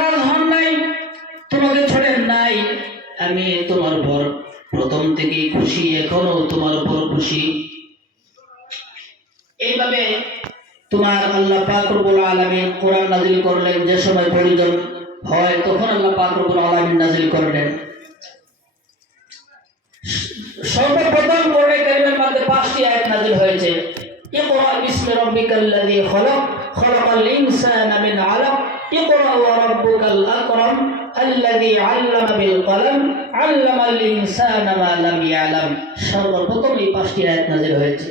নারাজ হন নাই, তোমাকে ছোড়েন নাই। আমি তোমার উপর প্রথম থেকেই খুশি, এখনো তোমার উপর খুশি। এইভাবে তোমার আল্লাহ পাক রব্বুল আলামিন কোরআন নাযিল করলেন। যে সময় প্রয়োজন হয় তখন আল্লাহ পাক রব্বুল আলামিন নাযিল করলেন। সর্বপ্রথম কোরআনে কারীমের মধ্যে 5টি আয়াত নাযিল হয়েছে। ইকরা বিসমি রাব্বিকাল্লাযী খলাক, খলাকাল ইনসানা মিন আলাক, ইকরা ওয়া রাব্বুকাল আকরাম, আল্লাযী আল্লামা বিল কলম, আল্লামাল ইনসানা মা লাম ইয়ালাম। সর্বপ্রথম এই 5টি আয়াত নাযিল হয়েছে।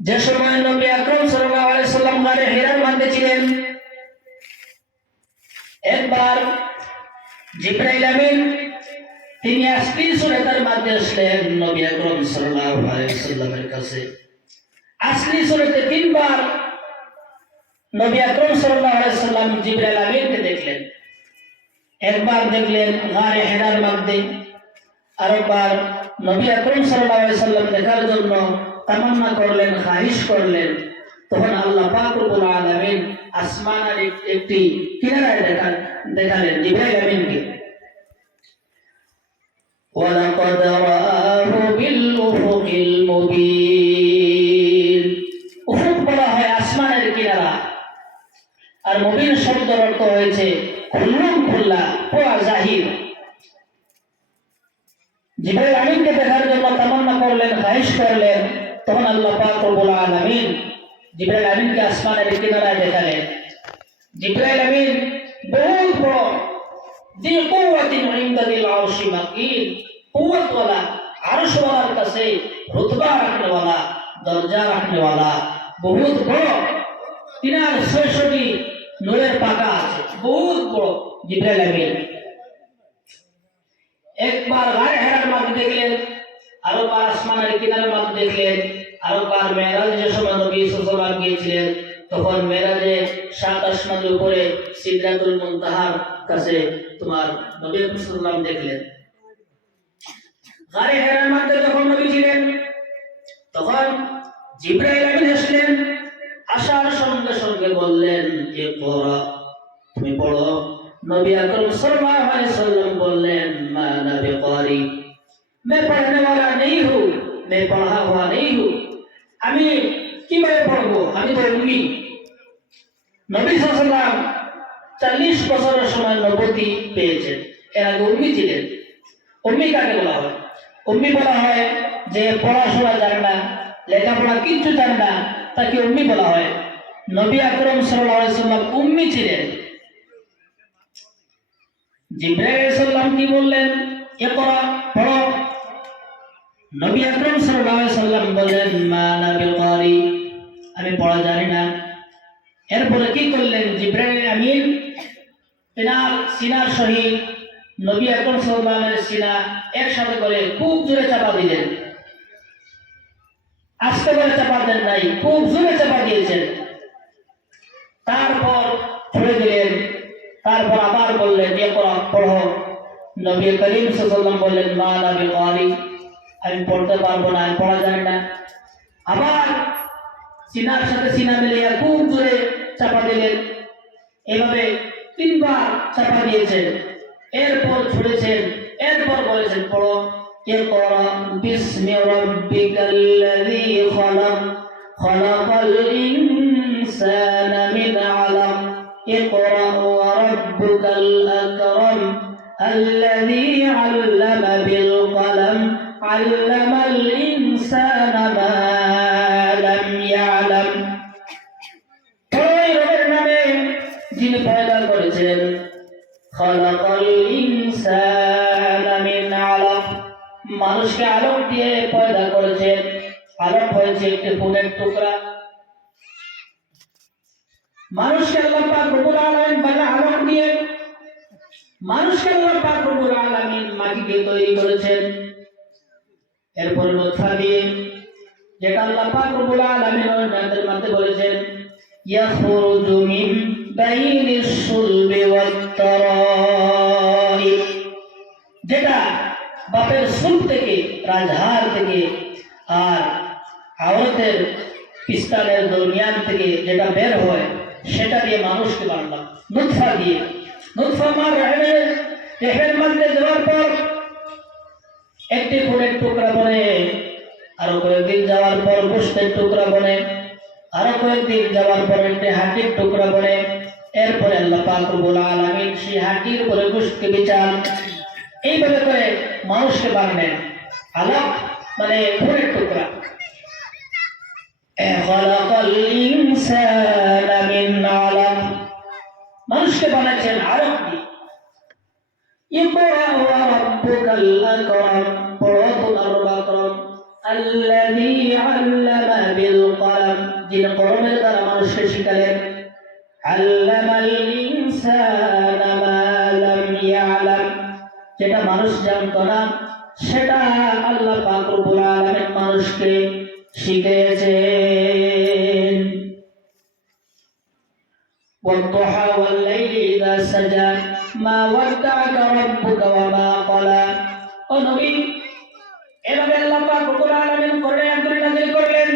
যে সময় নবী আকরাম সাল্লাল্লাহু আলাইহি সাল্লাম গারে হিরার মধ্যে ছিলেন, একবার জিবরাইল আমিন তিনি আসলি সুরাতের মধ্যে আসলেন নবী আকরাম সাল্লাল্লাহু আলাইহি সাল্লামের কাছে। আসলি সুরাতে 3 বার নবী আকরাম সাল্লাল্লাহু আলাইহি সাল্লাম জিবরাইল আমিনকে দেখলেন। একবার দেখলেন গারে হিরার মধ্যে, আরেকবার নবী আকরাম সাল্লাল্লাহু আলাইহি সাল্লাম দেখার জন্য তামান্না করলেন, খাহিশ করলেন। তখন আল্লাহ পাক রব্বুল আলামিন আসমানের একটি কিনারায় দেখালেন জিবরাইল আমিনকে। ওয়ালাকাদ রাআহু বিল উফুকিল মুবিন। উফুক বলা হয় আসমানের কিনারা, আর মুবিন শব্দের অর্থ হয়েছে খুল্লুম খুল্লা, পুরা জাহির। জিবরাইল আমিনকে দেখার জন্য তামান্না করলেন, খাহিশ করলেন। তখন আল্লাহ পাক রব্বুল আলামিন জিবরাইল আমিনকে আসমানের কিনারায় দেখালেন। জিবরাইল আমিন বহুত বড়, জি কুওয়াতিন ইনদা দিল আরশি মাকিন, কুওয়াত ওয়ালা, আরশ ওয়ালার কাছে রুতবা রাখনে ওয়ালা, দরজা রাখনে ওয়ালা, বহুত বড়। তিনার ৬৬টি নূরের পাকা আছে, বহুত বড় জিবরাইল আমিন। একবার গায়ে হেরার মধ্যে দেখলেন, আরেকবার আসমানের কিনারের মধ্যে দেখলেন, আরেকবার মেরাজ যে সময় নবী সাল্লাল্লাহু আলাইহি ওয়াসাল্লাম গিয়েছিলেন, তখন মেরাজে 7 আসমানের উপরে সিদরাতুল মুনতাহার কাছে তোমার নবী সাল্লাল্লাহু আলাইহি ওয়াসাল্লাম দেখলেন। গায়ে হেরার মধ্যে যখন নবী ছিলেন, তখন জিবরাইল আমিন আসলেন। আসার সঙ্গে সঙ্গে বললেন যে পড়া, তুমি পড়ো। नबी अकरम सल्लल्लाहु अलैहि वसल्लम बोलें मैं नबी कारी, मैं पढ़ने वाला नहीं हूँ, मैं पढ़ा हुआ नहीं हूँ। আমি কিভাবে পড়বো, আমি তো উম্মি। নবী সাল্লাল্লাহু আলাইহি ওয়াসাল্লাম 40 বছরের সময় নবুয়তি পেয়েছেন, এর আগে উম্মি ছিলেন। উম্মি কাকে বলা হয়? উম্মি বলা হয় যে পড়াশোনা জানে না, লেখাপড়া কিচ্ছু জানে না, তাকে উম্মি বলা হয়। নবী আকরাম সাল্লাল্লাহু আলাইহি ওয়াসাল্লাম উম্মি ছিলেন। জিবরাইল আলাইহিস সালাম কি বললেন? ইকরা, পড়ো। নবী আকরাম সাল্লাল্লাহু আলাইহি ওয়াসাল্লাম বললেন মা আনা বিকারি, আমি পড়া জানি না। এরপরে কি করলেন? জিবরাইল আমিন তিনার সিনার সহিত নবী আকরাম সাল্লাল্লাহু আলাইহি ওয়াসাল্লামের সিনা একসাথে করে খুব জোরে চাপা দিলেন। আস্তে করে চাপা দেন নাই, খুব জোরে চাপা দিয়েছেন। তারপর ছুড়ে দিলেন। তারপর আবার বললেন যে পড়ো। নবী করিম সাল্লাল্লাহু আলাইহি ওয়াসাল্লাম বললেন মা আনা বিকারি, আমি পড়তে পারবো না, আমি পড়া জানি না। আবার সিনার সাথে সিনা মিলিয়ে খুব জোরে চাপা দিলেন। এভাবে 3 বার চাপা দিয়েছেন। এরপর ছুড়েছেন, এরপর বলেছেন পড়ো। ইকরা বিসমি রাব্বিকাল্লাযী খলাক, খলাকাল ইনসানা মিন আলাক, ইকরা ওয়া রাব্বুকাল আকরাম, আল্লাযী আল্লামা বিল কলম, আল্লামাল ইনসানা মা লাম ইয়ালাম। ওই রবের নামে যিনি পয়দা করেছেন, খলাকাল ইনসানা মিন আলাক, মানুষকে আলোক দিয়ে পয়দা করেছেন। আলোক হয়েছে একটি ফুলের টুকরা। মানুষকে আল্লাহ পাক রব্বুল আলামিন বানা আলোক দিয়ে, মানুষকে আল্লাহ পাক রব্বুল আলামিন মাটি দিয়ে তৈরি করেছেন। এরপর নূতফা দিয়ে, যেটা আল্লাহ পাক রব্বুল আলামিন ওয়াদের মধ্যে বলেছেন ইয়াখরুজু মিন বাইনিস সুলবি ওয়াত তারাইব, যেটা বাপের সুল থেকে, রাজহার থেকে আর আওরাতের পিস্তানের দরমিয়ান থেকে যেটা বের হয়, সেটা দিয়ে মানুষকে বানালাম নুতফা দিয়ে। নুতফা মার রেহের মধ্যে দেওয়ার পর একটি ফুলের টুকরা বনে, আরো কয়েকদিন যাওয়ার পর গোষ্ঠের টুকরা বনে, আরো কয়েকদিন যাওয়ার পর একটি হাড্ডির টুকরা বনে। এরপরে আল্লাহ পাক রব্বুল আলামিন সেই হাড্ডির উপরে গোশতকে বিছান। এইভাবে করে মানুষকে বানালেন। আলাপ মানে ফুলের টুকরা। খালাকাল ইনসানা মিন আলাক, মানুষকে বানাচ্ছেন আরব দিয়ে। ইকরা ওয়া রাব্বুকাল আকরাম, পড়ো তোমার রব আকরাম। আল্লাযী আল্লামা বিল কলম, যিনি কলমের দ্বারা মানুষকে শিখালেন। আল্লামাল ইনসানা মা লাম ইয়ালাম, যেটা মানুষ জানতো না সেটা আল্লাহ পাক রব্বুল আলামিন মানুষকে শিখিয়েছেন। والضحى والليل إذا سجى ما ودعك ربك وما قلى। ও নবী, এভাবে আল্লাহ পাক রব্বুল আলামিন কোরআনে আয়াত নাযিল করলেন।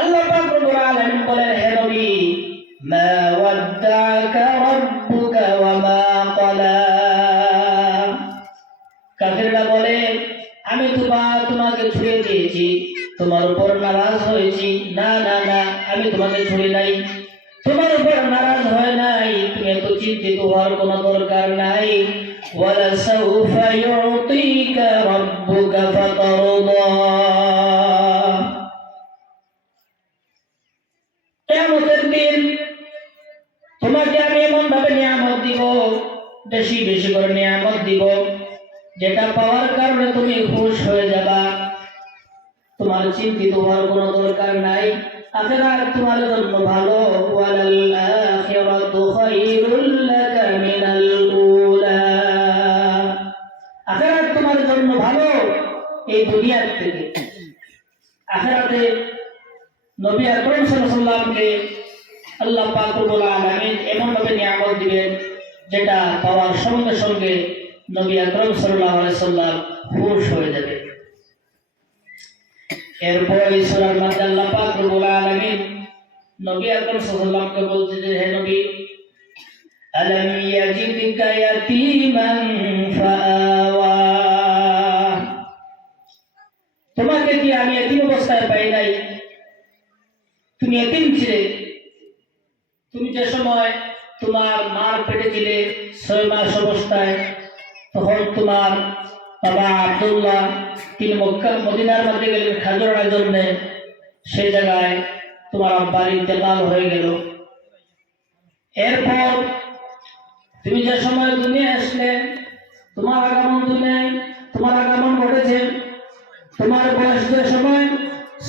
আল্লাহ পাক রব্বুল আলামিন বলেন, হে নবী, মা ওয়াদ্দাআকা রাব্বুকা ওয়া মা ক্বালা। কাফিররা বলে, আমি তোমাকে ছুঁয়ে দিয়েছি, তোমার উপর নারাজ হয়েছি। না না না, আমি তোমাকে ছুঁয়ে নাই, তোমার উপর নারাজ হয় নাই, তুমি এত চিন্তিত হওয়ার কোনো দরকার নাই। ওয়ালা সাউফা ইউতিকা রাব্বুকা ফাতারদা। কিয়ামতের দিন তোমাকে আমি এমন ভাবে নিয়ামত দিব, বেশি বেশি করে নিয়ামত দিব, যেটা পাওয়ার কারণে তুমি খুশ হয়ে যাবা। তোমার চিন্তিত হওয়ার কোনো দরকার নাই। আখিরাত তোমার জন্য ভালো। ওয়ালাল আখিরাতু খায়রুল লাকা মিনাল উলা, আখিরাত তোমার জন্য ভালো এই দুনিয়ার থেকে। আখিরাতে নবী আকরাম সাল্লাল্লাহু আলাইহি ওয়াসাল্লামকে আল্লাহ পাক রব্বুল আলামিন এমন ভাবে নিয়ামত দিবেন, যেটা পাওয়ার সঙ্গে সঙ্গে নবী আকরাম সাল্লাল্লাহু আলাইহি ওয়াসাল্লাম খুশ হয়ে যাবে। এরপর এই সূরার মধ্যে আল্লাহ পাক রব্বুল আলামিন নবী আকরাম সাল্লাল্লাহু আলাইহি ওয়াসাল্লামকে বলতে যে, হে নবী, আলাম ইয়াজিদকা ইয়াতীমান ফাআওয়া, তোমাকে কি আমি এতিম অবস্থায় পাই নাই? তুমি এতিম ছিলে। তুমি যে সময় তোমার মার পেটে ছিলে 6 মাস অবস্থায়, তখন তোমার বাবা আব্দুল্লাহ তিনি মক্কা মদিনার মধ্যে গেলেন খাজর আনার জন্য। সেই জায়গায় তোমার আব্বার ইন্তেকাল হয়ে গেল। এরপর তুমি যে সময় দুনিয়া আসলে, তোমার আগমন ঘটেছে। তোমার বয়স যে সময়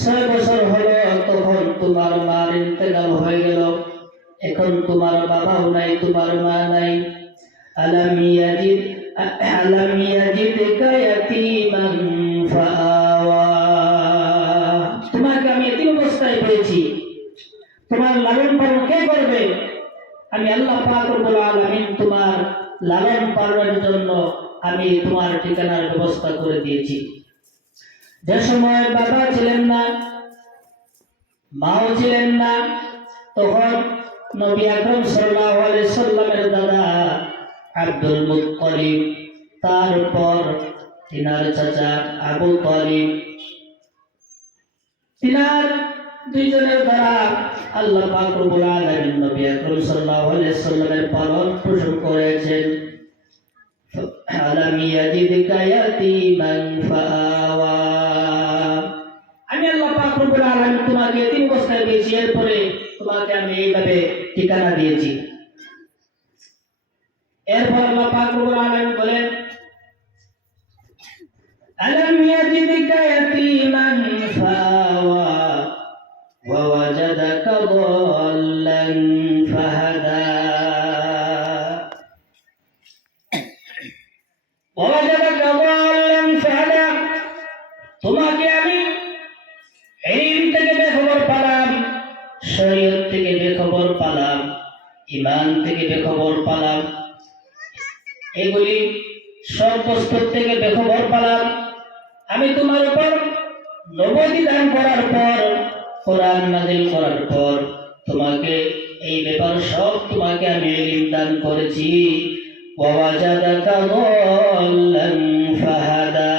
6 বছর হলো, তখন তোমার মার ইন্তেকাল হয়ে গেল। এখন তোমার বাবাও নাই, তোমার মা নাই। আলাম ইয়াজিদকা ইয়াতীমান ফাআওয়া, তোমাকে আমি এতিম অবস্থায় পেয়েছি, তোমার লালন পালন কে করবে? আমি আল্লাহ পাক রব্বুল আলামিন তোমার লালন পালনের জন্য আমি তোমার ঠিকানার ব্যবস্থা করে দিয়েছি। যে সময় বাবা ছিলেন না, মাও ছিলেন না, তখন নবী আকরাম সাল্লাল্লাহু আলাইহি সাল্লামের দাদা আব্দুল মুত্তালিব, তারপর তিনার চাচা আবু তালিব, তিনার দুইজনের দ্বারা আল্লাহ পাক রব্বুল আলামিন নবী আকরাম সাল্লাল্লাহু আলাইহি সাল্লামের পালন পোষণ করেছেন। আলাম ইয়াজিদকা ইয়াতীমান ফাআওয়া, আমি আল্লাহ পাক রব্বুল আলামিন তোমাকে এতিম অবস্থায় পেয়েছি, এরপরে তোমাকে আমি এইভাবে ঠিকানা দিয়েছি। এরপর আল্লাহ পাক রব্বুল আলামিন বলেন, আলাম ইয়াজিদকা ইয়াতীমান ফাআওয়া ওয়া ওয়াজাদাকা দাল্লান ফাহাদা, ওয়া ওয়াজাদাকা দাল্লান ফাহাদা, তোমাকে আমি ইলম থেকে বেখবর পালাম, শরীয়ত থেকে বেখবর পালাম, ঈমান থেকে বেখবর পালাম, এগুলি সব বস্তু থেকে বেখবর পালাম। আমি তোমার উপর নবুয়ত দান করার পর, কোরআন নাযিল করার পর তোমাকে এই ব্যাপার সব তোমাকে আমি ইলম দান করেছি। ওয়াজাদাকা দাল্লান ফাহাদা,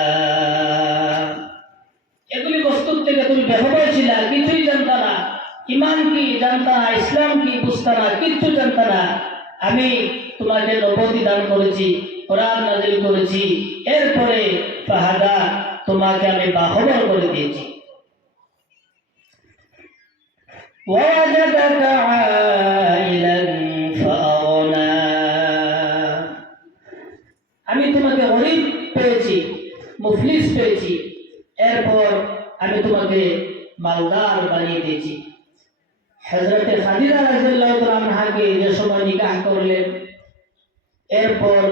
এগুলি বস্তু থেকে তুমি বেখবর ছিলা, কিছুই জানতা না, ইমান কি জানতা না, ইসলাম কি বুঝতা না, কিচ্ছু জানতা না। আমি তোমাকে নবুয়ত দান করেছি, কোরআন নাযিল করেছি, এরপরে ফাহাদা তোমাকে আমি বাখবর করে দিয়েছি। ওয়াজাদাকা আইলান ফাআগনা, আমি তোমাকে গরীব পেয়েছি, মুফলিস পেয়েছি, এরপর আমি তোমাকে মালদার বানিয়ে দিয়েছি। হযরতে খাদিজা রাদিয়াল্লাহু তাআলা আনহাকে যে সময় নিকাহ করলেন, এরপর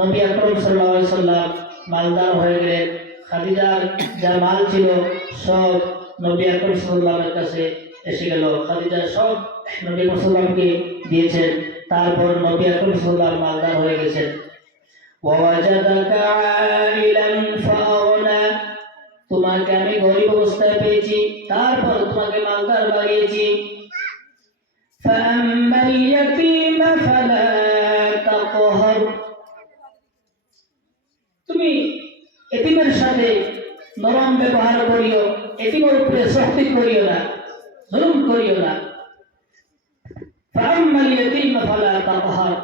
নবী আকরাম সাল্লাল্লাহু আলাইহি ওয়াসাল্লাম মালদার হয়ে গেলেন। খাদিজার যা মাল ছিল সব নবী আকরাম সাল্লাল্লাহু আলাইহি ওয়াসাল্লামের কাছে এসে গেল। খাদিজা সব নবী আকরাম সাল্লাল্লাহু আলাইহি ওয়াসাল্লামকে দিয়েছেন। তারপর নবী আকরাম সাল্লাল্লাহু আলাইহি ওয়াসাল্লাম মালদার হয়ে গেছেন। ওয়াজাদাকা আইলান ফাআগনা, তোমাকে আমি গরিব অবস্থায় পেয়েছি, তারপর তোমাকে মালদার বানিয়েছি। ফাআম্মাল ইয়াতীমা ফালা তাকহার, তুমি এতিমের সাথে নরম ব্যবহার করিও, এতিমের উপরে সখতি করিও না, জুলুম করিও না। ফাআম্মাল ইয়াতীমা ফালা তাকহার,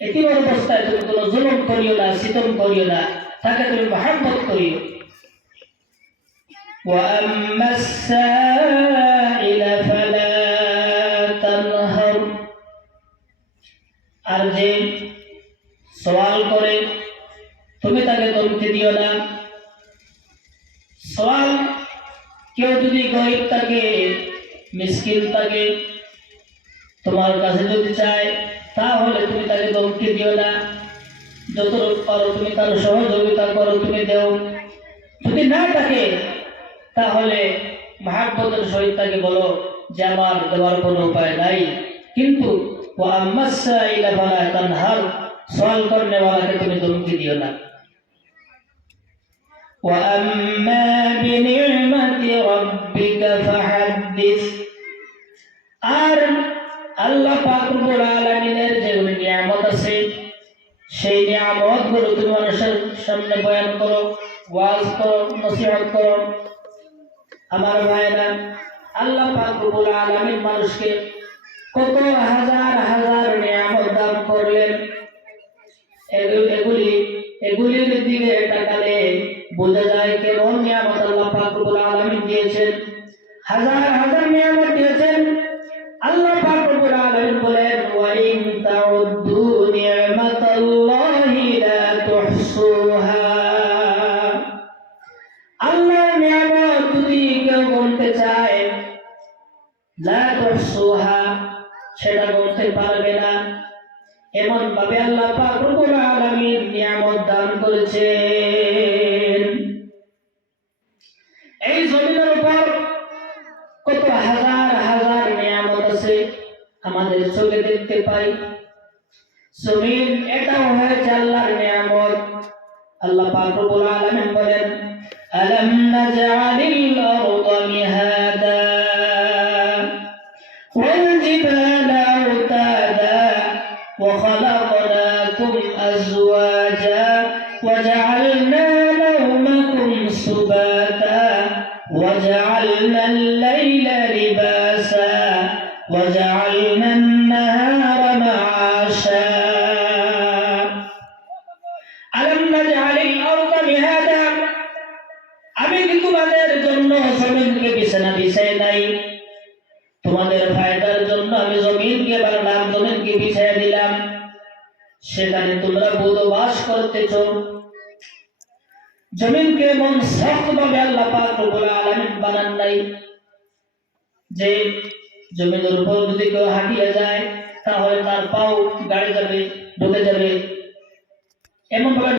এতিমের অবস্থায় তুমি কোনো জুলুম করিও না, সিতম করিও না, তাকে তুমি মহব্বত করিও। وأما السائل فلا تنهر, আর যে সওয়াল করে তুমি তাকে ধমকি দিও না। সওয়াল, কেউ যদি গরিব থাকে, মিসকিন থাকে, তোমার কাছে যদি চায়, তাহলে তুমি তাকে ধমকি দিও না। যতটুকু পারো তুমি তার সহযোগিতা করো, তুমি দেও। যদি না থাকে তাহলে মহব্বতের সহিত তাকে বলো যে আমার দেওয়ার কোনো উপায় নাই। কিন্তু ওয়াম্মাস সাইলা ফালা তানহার, সওয়াল করনে ওয়ালাকে তুমি ধমকি দিও না। ওয়াম্মা বিনি'মাতি রাব্বিকা ফাহাদ্দিস, আর আল্লাহ পাক রব্বুল আলামিনের যে নিয়ামত আছে, সেই নিয়ামতগুলো তুমি মানুষের সামনে বয়ান করো, ওয়াজ করো, নসিহত করো। আমার ভাইরা, আল্লাহ পাক রব্বুল আলামিন মানুষকে কত হাজার হাজার নিয়ামত দান করলেন। এগুলির দিকে তাকালে বোঝা যায় কেমন নিয়ামত আল্লাহ পাক রব্বুল আলামিন দিয়েছেন। হাজার হাজার নিয়ামত দিয়েছেন। আল্লাহ পাক রব্বুল আলামিন বলেন, ওয়া ইন তাউদ্দু নি'মাতাল্লাহি লা তুহসুহা, আল্লাহর নিয়ামত যদি কেউ গুনতে চায়, লা তুহসুহা, সেটা গুনতে পারবে না। এমন ভাবে আল্লাহ পাক রব্বুল আলামিন নিয়ামত দান করেছেন। এই জমিনের উপর কত হাজার হাজার নিয়ামত আছে, আমাদের চোখে দেখতে পাই। জমিন এটাও হয়েছে আল্লাহর নিয়ামত। আল্লাহ পাক রব্বুল আলামিন বলেন, আলাম নাজআলিল আরদা মিহাদা ওয়াল জিবালা আওতাদা ওয়া খালাকনাকুম আজওয়াজা ওয়া জাআলনা নাওমাকুম সুবাতা ওয়া জাআলনাল লাইলা লিবাসা ওয়া জাআলনান নাহারা মাআশা। আলাম নাজআলিল আরদা মিহাদা, আমি কি তোমাদের জন্য জমিনকে বিছানা বিছাই নাই? তোমাদের ফায়দার জন্য আমি জমিনকে বানালাম, জমিনকে বিছাই দিলাম, সেখানে তোমরা বসবাস করতেছ। জমিনকে মন শক্তভাবে আল্লাহ পাক রব্বুল আলামিন বানান নাই যে জমিনের উপর যদি কেউ হাঁটিয়ে যায় তাহলে তার পাও গাড়ি যাবে, ঢুকে যাবে, এমন ভাবে